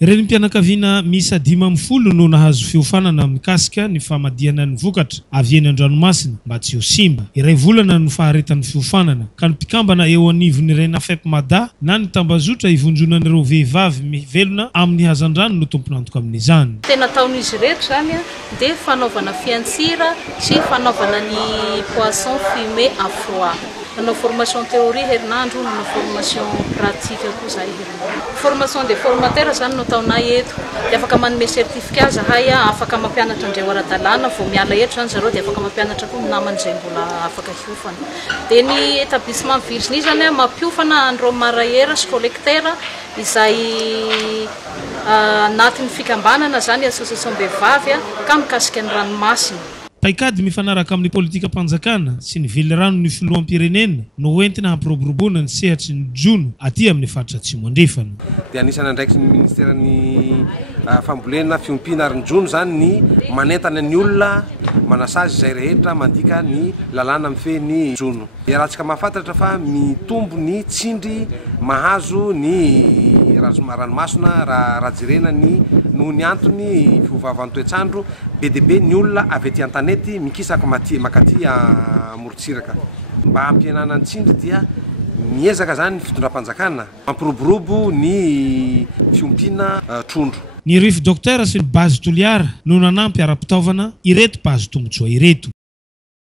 Ireny mpianakaviana misa 50 no nahazo fiofanana mikasika ny famadiana ny vokatra avy eny an-dranomasina mba tsy ho simba. Iray volana no faharetan'ny fiofanana ka ny mpikambana eo anivon'ny Rena Fepmada na ny tambazotra ivonjonan'ireo vehivavy mivelona amin'ny hazandrano no tompon'antoka amin'izany. Tena taon'izy rehetra zany dia fanaovana fiantsira sy fanaovana ny poisson fumé à froid. Nos formation théorie herinandro no formation pratique kosa herinandro. Formation des formateurs zany no taonay eto. Dia afaka manome certificat zahay afaka mampianatra andreo ara-dalàna vao miala eto zany zareo dia afaka mampianatra koa ny namany izay mbola afaka hiofana. Dia ny établissement Virginie zany mampiofana andreo marayera sy collecteur izay anatin'ny fikambanana zany association behivavy ka mikasika ny ranomasina. Paikady mifanaraka amin'ny politika panjakana sy ny velirano ny filoham-pirenena no entina hampiroboroboana ny sehatry ny jono aty amin'ny faritra Atsimo andrefana. Dia anisany andraikitry ny ministeran'ny fambolena fiompiana ary ny jono zany ny manentana ny olona manasazy izay rehetra mandika ny lalàna mifehy jono. Dia raha tsika mahafantatra fa mitombo ny tsindry mahazo ny ranomasina raha jerena ny noho ny antony fiovavan'ny toetr'andro be dia be ny olona avy ety an-tanety mikisaka makaty amorontsiraka. Mba hampihenana ny tsindry dia miezaka zany ny fitondram-panjakana mampiroborobo ny fiompiana trondro. Ny rivo dokotera sy ny bazy toliara no nanampy ara-pitaovana ireto bazy tombotsoa ireto.